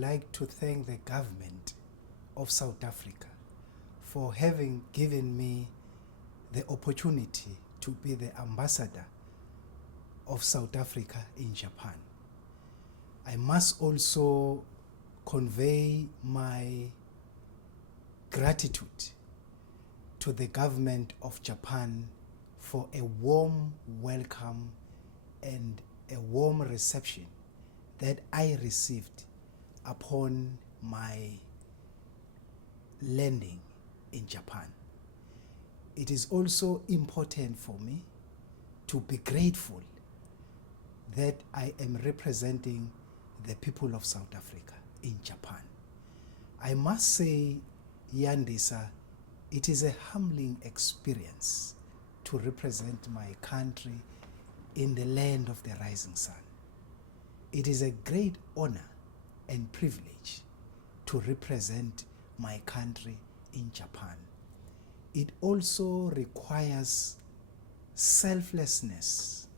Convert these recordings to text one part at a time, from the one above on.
like to thank the government of South Africa for having given me the opportunity to be the ambassador of South Africa in Japan. I must also convey my gratitude to the government of Japan for a warm welcome and a warm reception that I received upon my landing in Japan. It is also important for me to be grateful that I am representing the people of South Africa in Japan. I must say, Yandisa, it is a humbling experience to represent my country in the land of the rising sun. It is a great honor and privilege to represent my country in Japan. It also requires selflessness.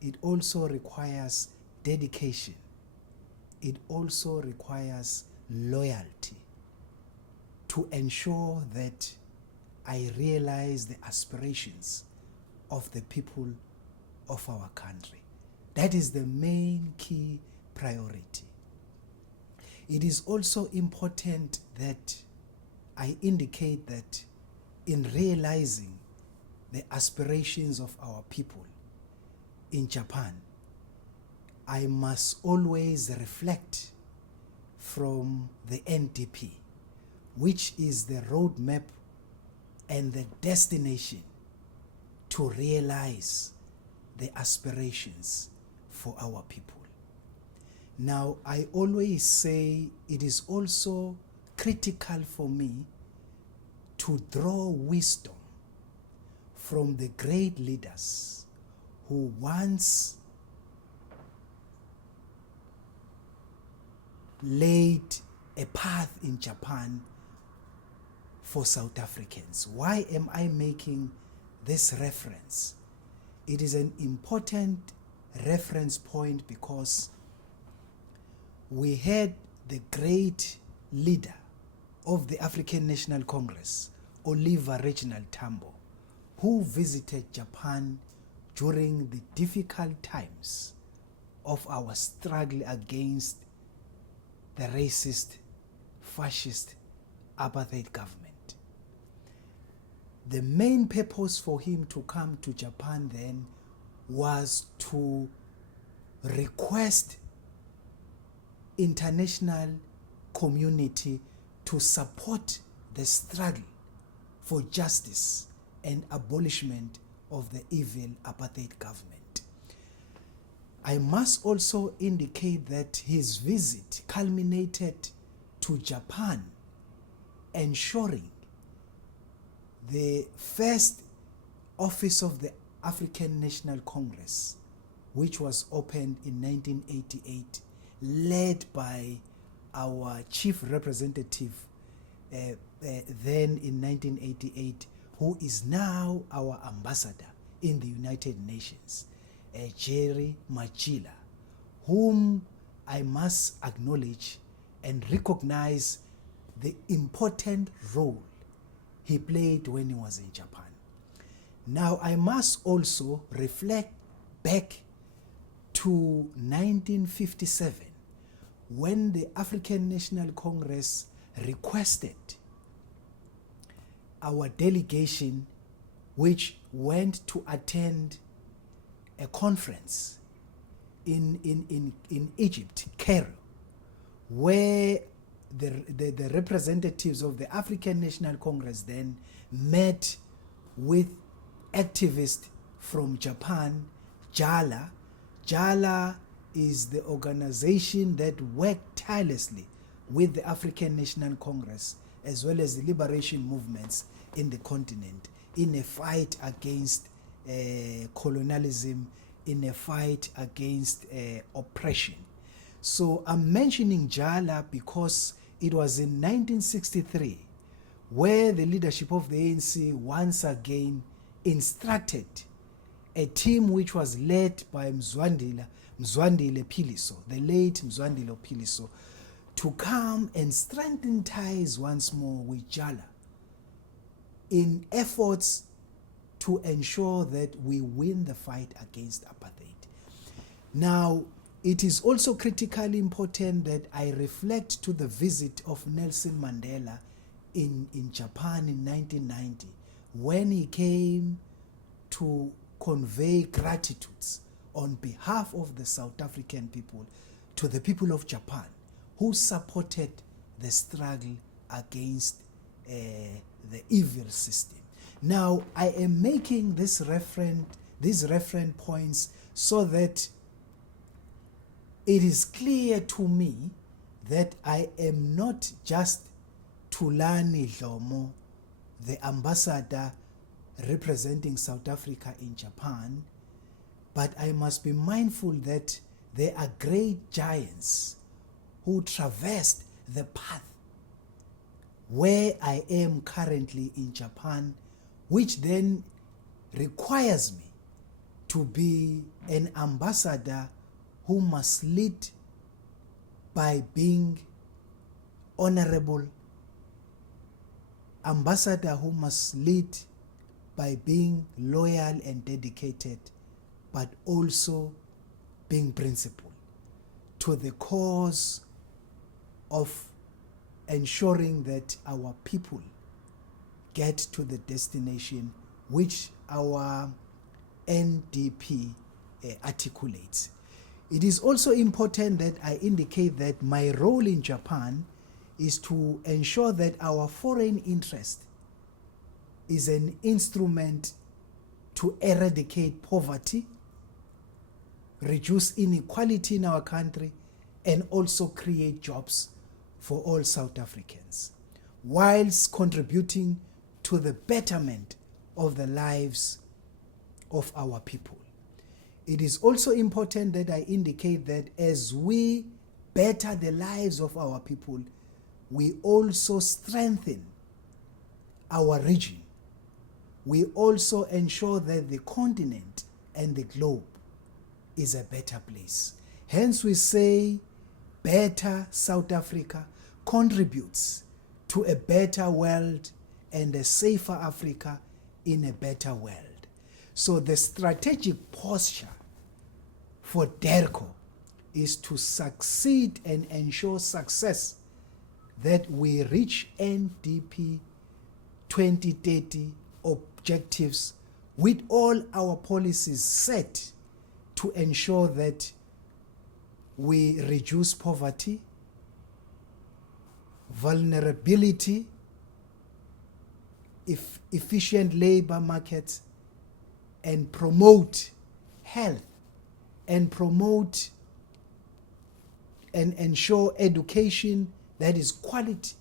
It also requires dedication. It also requires loyalty to ensure that I realize the aspirations of the people of our country. That is the main key priority. It is also important that I indicate that in realizing the aspirations of our people in Japan, I must always reflect from the NDP, which is the roadmap and the destination to realize the aspirations for our people. Now, I always say it is also critical for me to draw wisdom from the great leaders who once laid a path in Japan for South Africans. Why am I making this reference? It is an important reference point because we had the great leader of the African National Congress, Oliver Reginald Tambo, who visited Japan during the difficult times of our struggle against the racist, fascist apartheid government. The main purpose for him to come to Japan then was to request international community to support the struggle for justice and abolishment of the evil apartheid government. I must also indicate that his visit culminated to Japan, ensuring the first office of the African National Congress, which was opened in 1988, led by our chief representative then in 1988, who is now our ambassador in the United Nations, Jerry Machila, whom I must acknowledge and recognize the important role he played when he was in Japan. Now, I must also reflect back to 1957, when the African National Congress requested our delegation, which went to attend a conference in Egypt, Cairo, where the representatives of the African National Congress then met with activists from Japan, JALA. JALA is the organization that worked tirelessly with the African National Congress as well as the liberation movements in the continent in a fight against colonialism, in a fight against oppression. So I'm mentioning JALA because it was in 1963 where the leadership of the ANC once again instructed a team which was led by Mzwandile Philiso, the late Mzwandile Philiso, to come and strengthen ties once more with Jala in efforts to ensure that we win the fight against apartheid. Now, it is also critically important that I reflect to the visit of Nelson Mandela in Japan in 1990, when he came to convey gratitudes on behalf of the South African people to the people of Japan who supported the struggle against the evil system. Now, I am making these reference points so that it is clear to me that I am not just Thulani Dlomo, the ambassador representing South Africa in Japan, but I must be mindful that there are great giants who traversed the path where I am currently in Japan, which then requires me to be an ambassador who must lead by being honorable, ambassador who must lead by being loyal and dedicated, but also being principled to the cause of ensuring that our people get to the destination which our NDP articulates. It is also important that I indicate that my role in Japan is to ensure that our foreign interest is an instrument to eradicate poverty, reduce inequality in our country, and also create jobs for all South Africans, whilst contributing to the betterment of the lives of our people. It is also important that I indicate that as we better the lives of our people, we also strengthen our region. We also ensure that the continent and the globe is a better place. Hence we say better South Africa contributes to a better world and a safer Africa in a better world. So the strategic posture for DERCO is to succeed and ensure success that we reach NDP 2030 objectives with all our policies set to ensure that we reduce poverty, vulnerability, efficient labor markets, and promote health, and promote and ensure education that is quality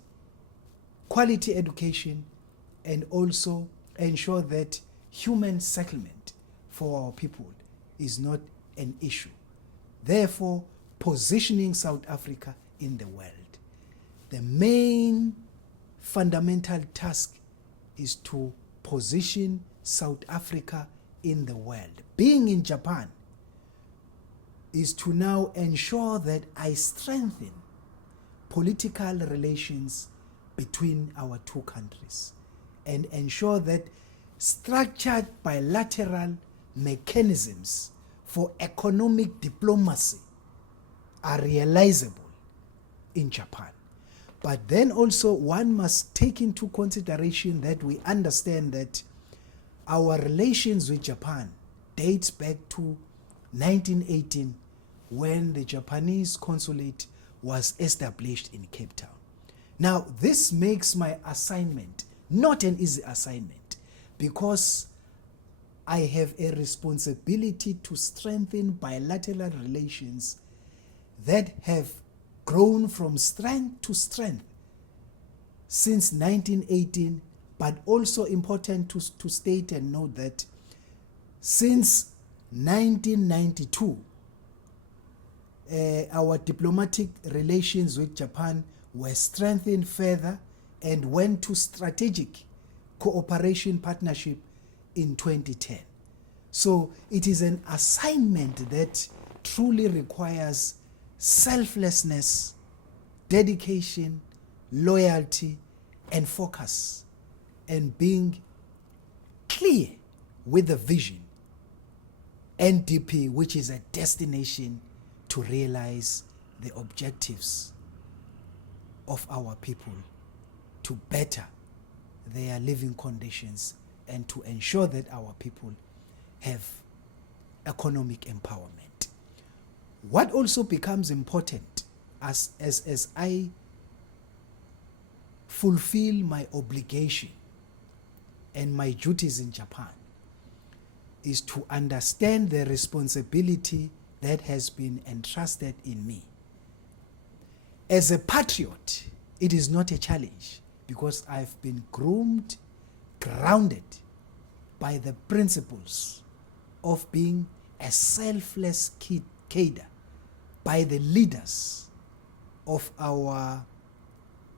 education, and also ensure that human settlement for our people is not an issue. Therefore, positioning South Africa in the world. The main fundamental task is to position South Africa in the world. Being in Japan is to now ensure that I strengthen political relations between our two countries and ensure that structured bilateral mechanisms for economic diplomacy are realizable in Japan. But then also one must take into consideration that we understand that our relations with Japan dates back to 1918 when the Japanese consulate was established in Cape Town. Now, this makes my assignment not an easy assignment because I have a responsibility to strengthen bilateral relations that have grown from strength to strength since 1918, but also important to state and note that since 1992, our diplomatic relations with Japan were strengthened further and went to strategic cooperation partnership in 2010. So it is an assignment that truly requires selflessness, dedication, loyalty, and focus, and being clear with the vision, NDP, which is a destination to realize the objectives of our people, to better their living conditions and to ensure that our people have economic empowerment. What also becomes important as I fulfill my obligation and my duties in Japan is to understand the responsibility that has been entrusted in me. As a patriot, it is not a challenge because I've been groomed, grounded by the principles of being a selfless cadre by the leaders of our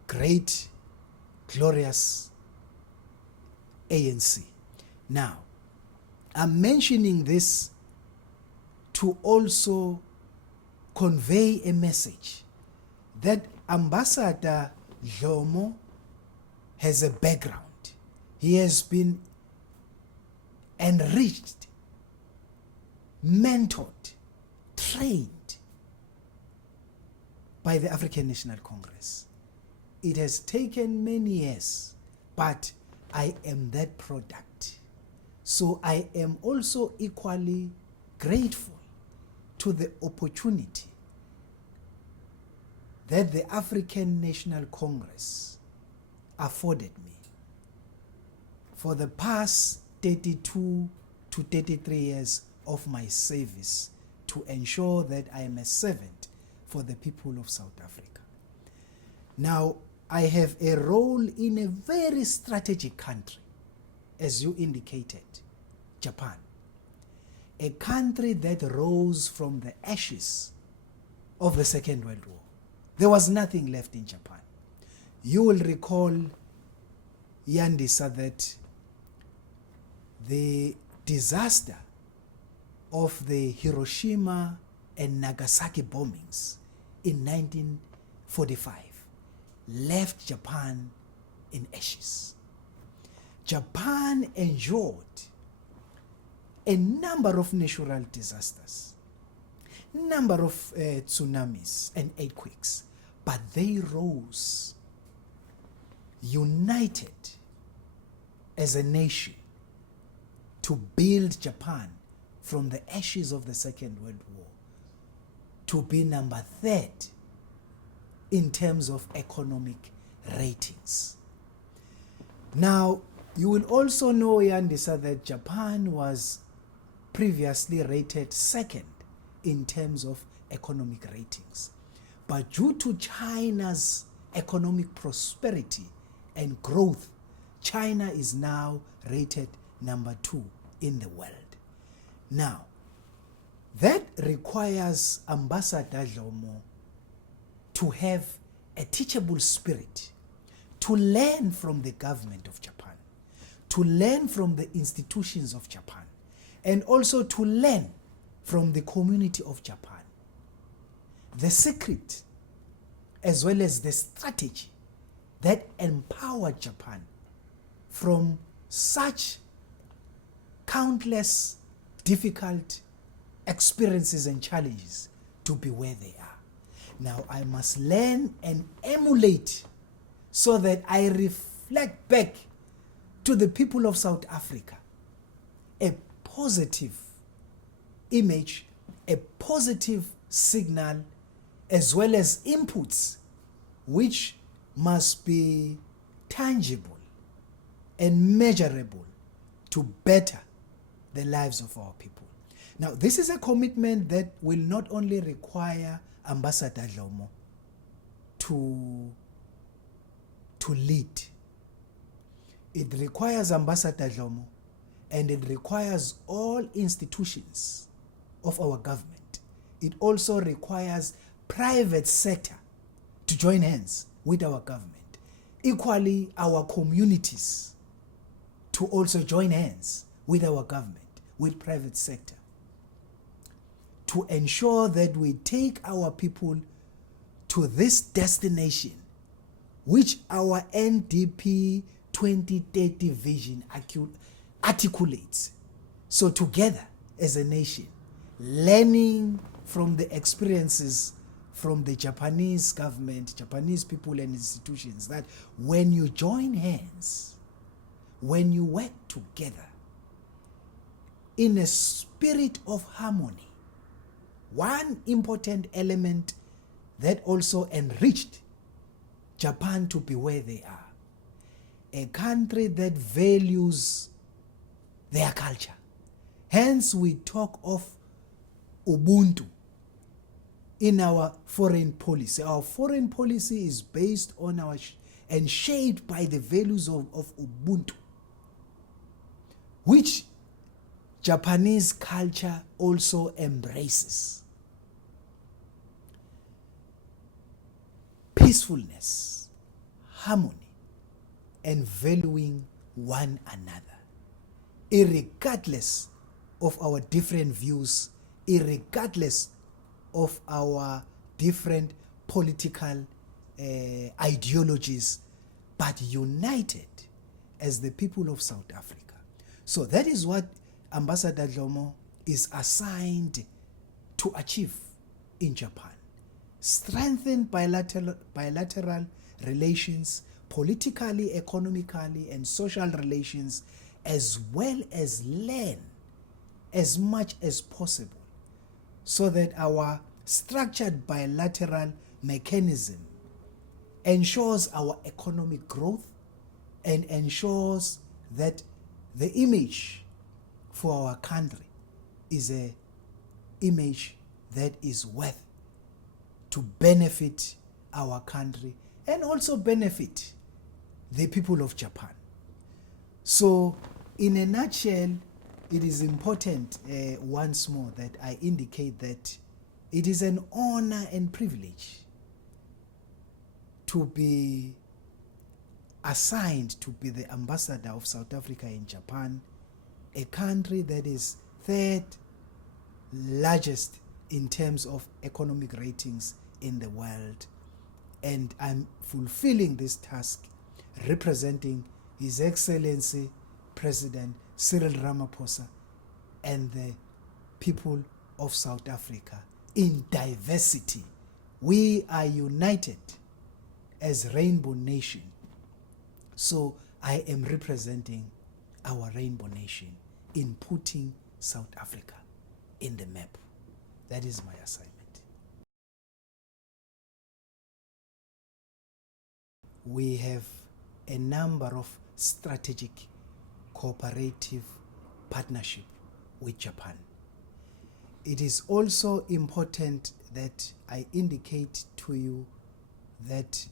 great, glorious ANC. Now, I'm mentioning this to also convey a message that Ambassador Dlomo has a background. He has been enriched, mentored, trained by the African National Congress. It has taken many years, but I am that product. So I am also equally grateful to the opportunity that the African National Congress afforded me for the past 32 to 33 years of my service to ensure that I am a servant for the people of South Africa. Now, I have a role in a very strategic country, as you indicated, Japan. A country that rose from the ashes of the Second World War. There was nothing left in Japan. You will recall, Yandisa, that the disaster of the Hiroshima and Nagasaki bombings in 1945 left Japan in ashes. Japan endured a number of natural disasters, number of tsunamis and earthquakes, but they rose united as a nation to build Japan from the ashes of the Second World War to be number 3 in terms of economic ratings. Now, you will also know, Yandisa, that Japan was previously rated 2nd in terms of economic ratings. But due to China's economic prosperity and growth, China is now rated number 2 in the world. Now, that requires Ambassador Dlomo to have a teachable spirit, to learn from the government of Japan, to learn from the institutions of Japan, and also to learn from the community of Japan. The secret, as well as the strategy that empowered Japan from such countless difficult experiences and challenges to be where they are. Now I must learn and emulate so that I reflect back to the people of South Africa a positive image, a positive signal, as well as inputs which must be tangible and measurable to better the lives of our people. Now, this is a commitment that will not only require Ambassador Dlomo to lead. It requires Ambassador Dlomo, and it requires all institutions of our government. It also requires private sector to join hands with our government. Equally, our communities to also join hands with our government, with private sector, to ensure that we take our people to this destination, which our NDP 2030 vision articulates. So together as a nation, learning from the experiences from the Japanese government, Japanese people and institutions, that when you join hands, when you work together in a spirit of harmony, one important element that also enriched Japan to be where they are, a country that values their culture. Hence we talk of Ubuntu in our foreign policy. Our foreign policy is based on our and shaped by the values of Ubuntu, which Japanese culture also embraces. Peacefulness, harmony, and valuing one another, irregardless of our different views, irregardless of our different political ideologies, but united as the people of South Africa. So that is what Ambassador Dlomo is assigned to achieve in Japan. Strengthen bilateral relations, politically, economically, and social relations, as well as learn as much as possible so that our structured bilateral mechanism ensures our economic growth and ensures that the image for our country is an image that is worth to benefit our country and also benefit the people of Japan. So in a nutshell, it is important once more that I indicate that it is an honor and privilege to be assigned to be the ambassador of South Africa in Japan, a country that is third largest in terms of economic ratings in the world. And I'm fulfilling this task representing His Excellency President Cyril Ramaphosa and the people of South Africa in diversity. We are united as Rainbow Nation. So I am representing our Rainbow Nation in putting South Africa in the map. That is my assignment. We have a number of strategic cooperative partnership with Japan. It is also important that I indicate to you that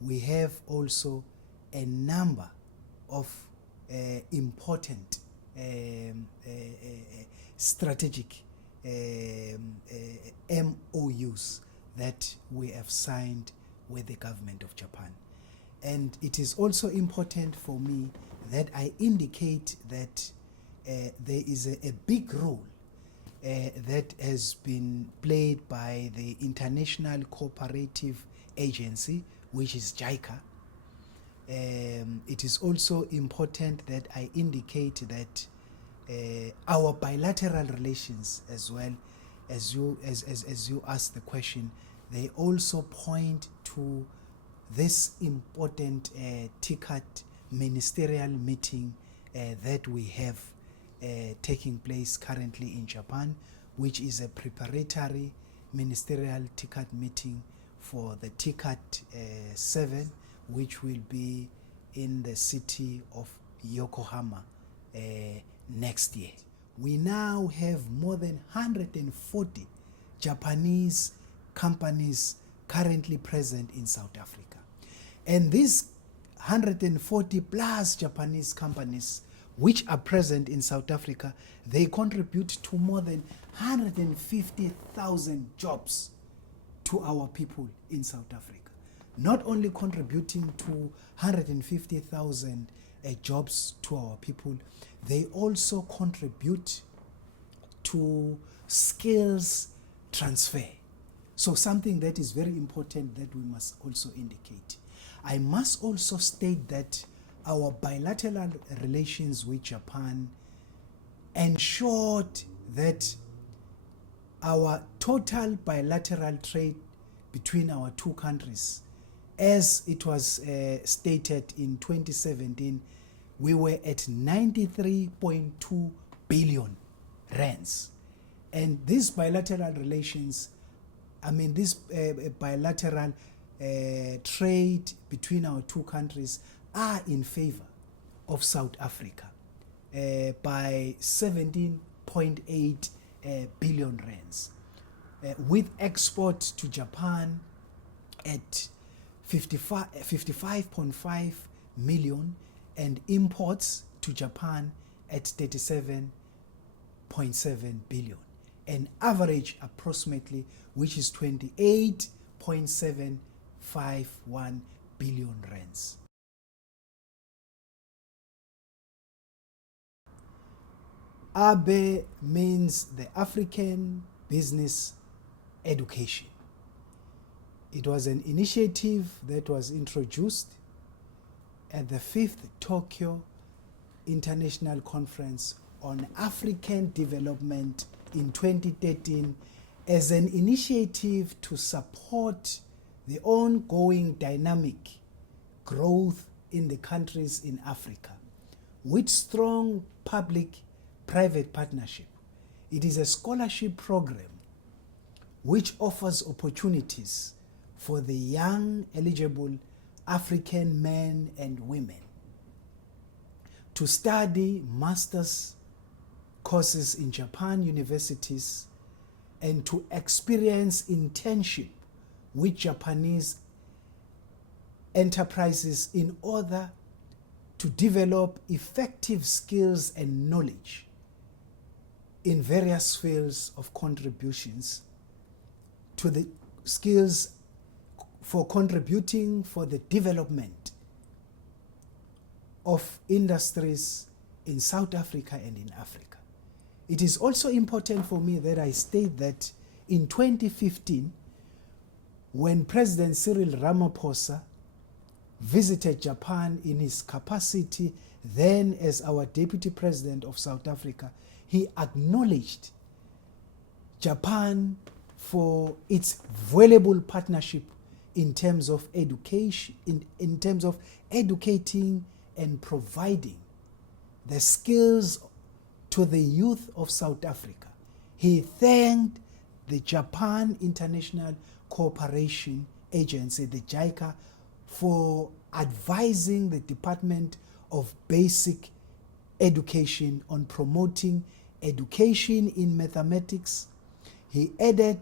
we have also a number of important strategic MOUs that we have signed with the government of Japan. And it is also important for me that I indicate that there is a big role that has been played by the International Cooperative Agency, which is JICA. It is also important that I indicate that our bilateral relations, as well as you ask the question, they also point to this important TICAD ministerial meeting that we have taking place currently in Japan, which is a preparatory ministerial TICAD meeting for the TICAD 7, which will be in the city of Yokohama next year. We now have more than 140 Japanese companies currently present in South Africa. And these 140 plus Japanese companies which are present in South Africa, they contribute to more than 150,000 jobs to our people in South Africa. Not only contributing to 150,000 jobs to our people, they also contribute to skills transfer. So something that is very important that we must also indicate. I must also state that our bilateral relations with Japan ensured that our total bilateral trade between our two countries, as it was stated in 2017, we were at 93.2 billion rands. And these bilateral relations, this bilateral trade between our two countries are in favor of South Africa by 17.8 billion rands, with export to Japan at 55.5 million and imports to Japan at 37.7 billion, an average approximately which is 28.751 billion rands. ABE means the African Business Education. It was an initiative that was introduced at the 5th Tokyo International Conference on African Development in 2013 as an initiative to support the ongoing dynamic growth in the countries in Africa with strong public-private partnership. It is a scholarship program which offers opportunities for the young eligible African men and women to study master's courses in Japan universities and to experience internship with Japanese enterprises in order to develop effective skills and knowledge in various fields of contributions to the skills for contributing for the development of industries in South Africa and in Africa. It is also important for me that I state that in 2015, when President Cyril Ramaphosa visited Japan in his capacity then as our Deputy President of South Africa, he acknowledged Japan for its valuable partnership in terms of education, in terms of educating and providing the skills to the youth of South Africa. He thanked the Japan International Cooperation Agency, the JICA, for advising the Department of Basic Education on promoting education in mathematics. He added,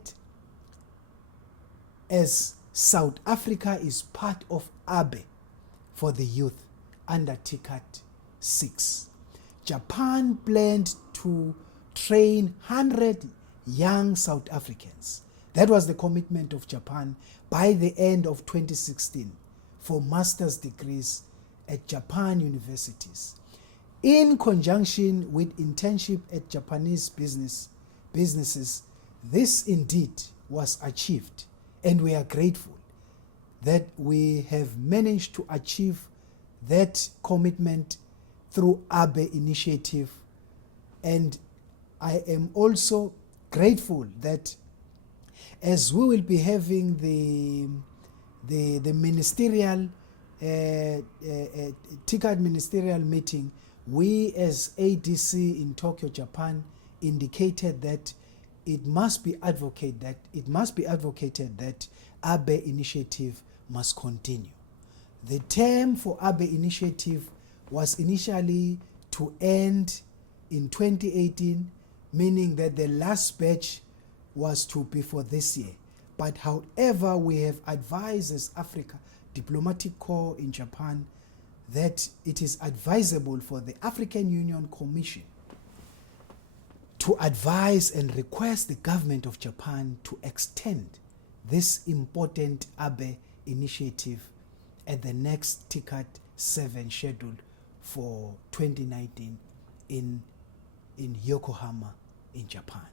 as South Africa is part of ABE for the youth under TICAT 6. Japan planned to train 100 young South Africans. That was the commitment of Japan by the end of 2016 for master's degrees at Japan universities. In conjunction with internship at Japanese businesses, this indeed was achieved, and we are grateful that we have managed to achieve that commitment through ABE initiative. And I am also grateful that as we will be having the ministerial TICAT ministerial meeting, we as ADC in Tokyo, Japan, indicated that it must be advocated that ABE initiative must continue. The term for ABE initiative was initially to end in 2018, meaning that the last batch was to be for this year. But however, we have advised as Africa Diplomatic Corps in Japan that it is advisable for the African Union Commission to advise and request the government of Japan to extend this important ABE initiative at the next TICAT 7 scheduled for 2019 in Yokohama in Japan.